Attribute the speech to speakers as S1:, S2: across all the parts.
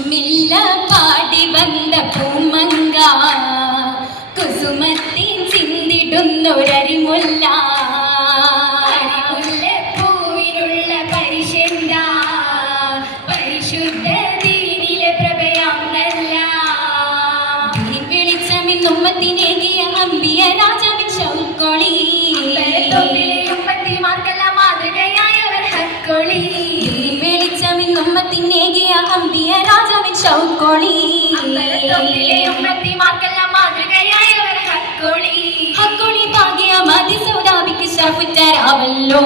S1: കുസുമില്ല പാടി വന്ന പൂമങ്ക. കുസുമത്തിൻ ചിന്തിടുന്നൊരരിമുല്ല.
S2: പൂവിനുള്ള പരിശന്ത പരിശുദ്ധ
S1: വെളിച്ചമിന്നുമ്മത്തിനേകിയ അമ്പിയ രാജാവ് ഷൗക്കോളി
S2: ഹക്കോളി.
S1: ഭാഗ്യ മതി സൗദാബിക്ക് ഷാഫുറ്റാരാവല്ലോ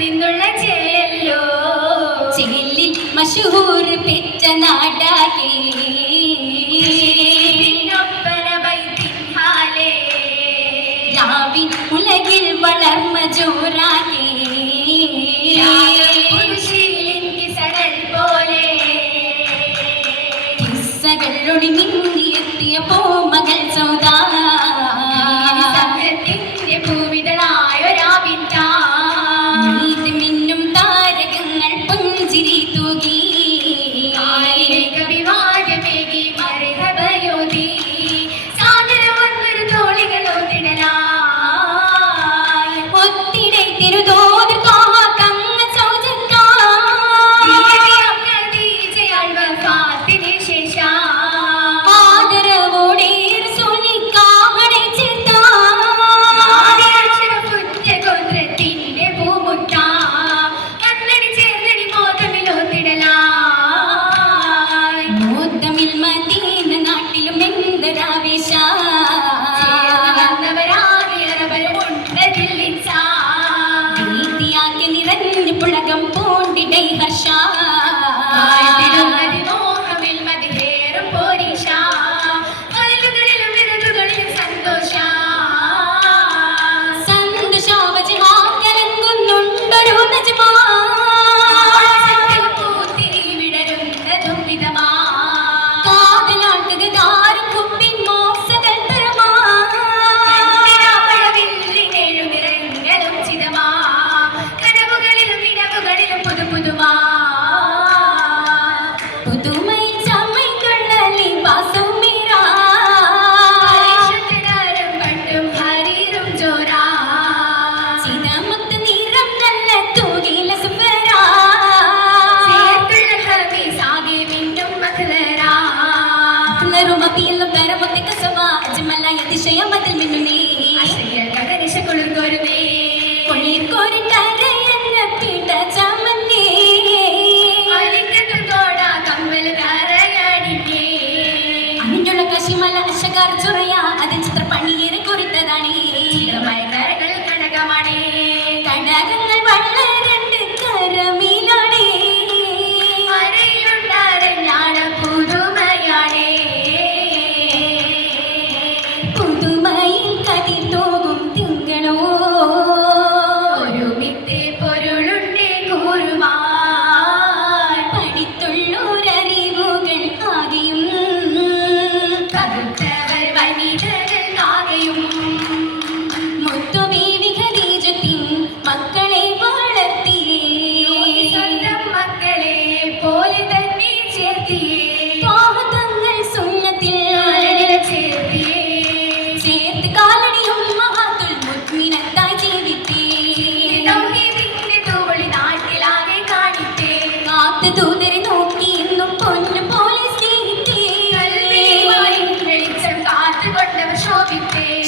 S2: നിന്നുള്ള ചേലല്ലോ
S1: ചേലിൽ മഷൂർ പെറ്റ നാടാകേ.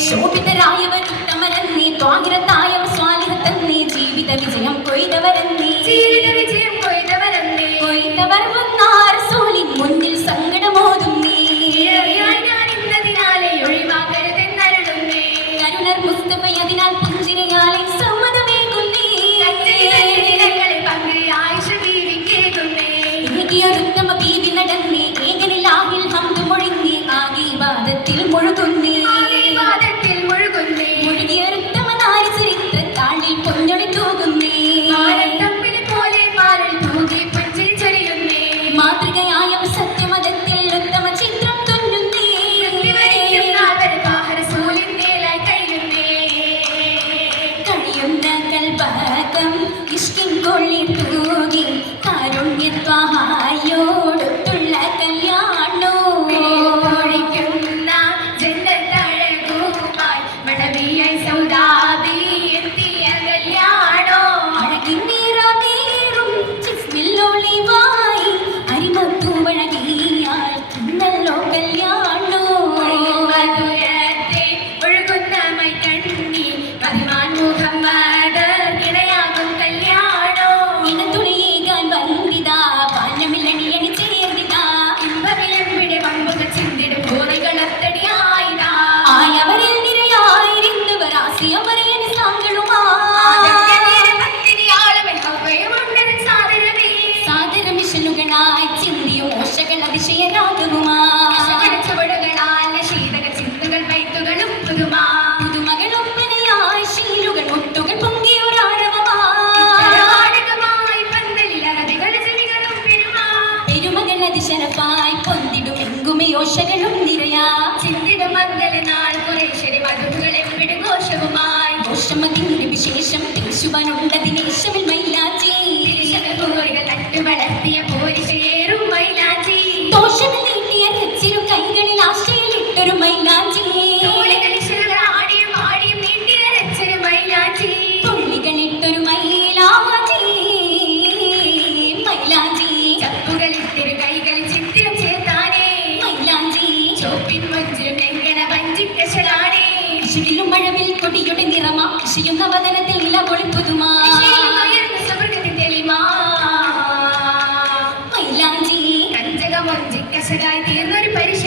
S1: ശോഭിതരായവൻ ഉത്തമനൻ നീ സ്വാഗ്രത need to ചുവടുകളായി ചിന്തിയ മോശകൾ അതിശയരാകുമാൻ
S2: ശീതക ചിന്തകൾ പുതുമാ.
S1: പൊന്തിടും
S2: ചിന്തിടും മന്ദല കുറേശ്വരി മധുകളെ വിടുഘോഷവുമായി
S1: ഘോഷമതിന്റെ വിശേഷം ആശയിലിട്ടൊരു മൈലാഞ്ചി.
S2: ആടിയും മൈലാഞ്ചി.
S1: മൈലാഞ്ചി.
S2: ചപ്പുകളിട്ടൊരു കൈകൾ ചിത്തിര ചേർത്താനേ
S1: മൈലാഞ്ചി.
S2: ചോപ്പിൻ മഞ്ചിലും എങ്കണ വഞ്ചിക്കശലാണേ
S1: കൃഷിയിലും മഴവിൽ കൊടിയുടെ നിറമാ. കൃഷിയുന്ന പുതുമാ മൈലാഞ്ചി.
S2: സുവർഗത്തിൻ തെളിമാ തീർന്നൊരു പരിശെന്താ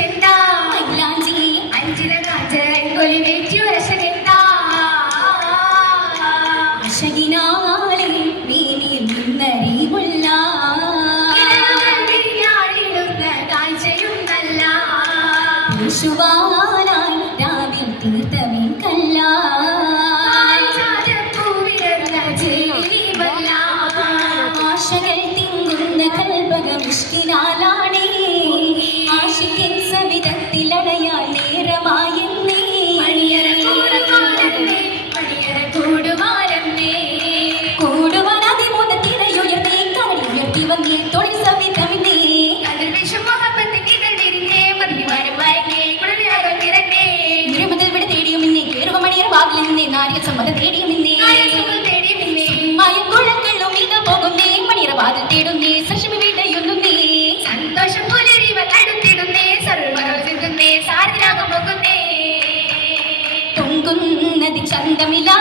S1: சிவங்கில் தொடி சபை தமிழே
S2: அதில் விஷம் மகாபத்து கிடந்திருந்தே மதி மறுவாய்க்கே குழந்தையாக பிறந்தே
S1: இருபதில் விட தேடியும் இன்னே கேருவ மணியர் வாக்கில் இன்னே நாரிய சம்மதம் தேடியும் இன்னே
S2: தேடியும் இன்னே
S1: மாயம் குழங்களும் இங்க போகும் நீ மணியரவாது தேடும் நீ சஷ்மி வீட்டையொன்னும் நீ
S2: சந்தோஷம் புலிரிவ தடுத்திடும் நீ சர்வரம் சிந்தும் நீ சாரதிராக
S1: சந்தமிலா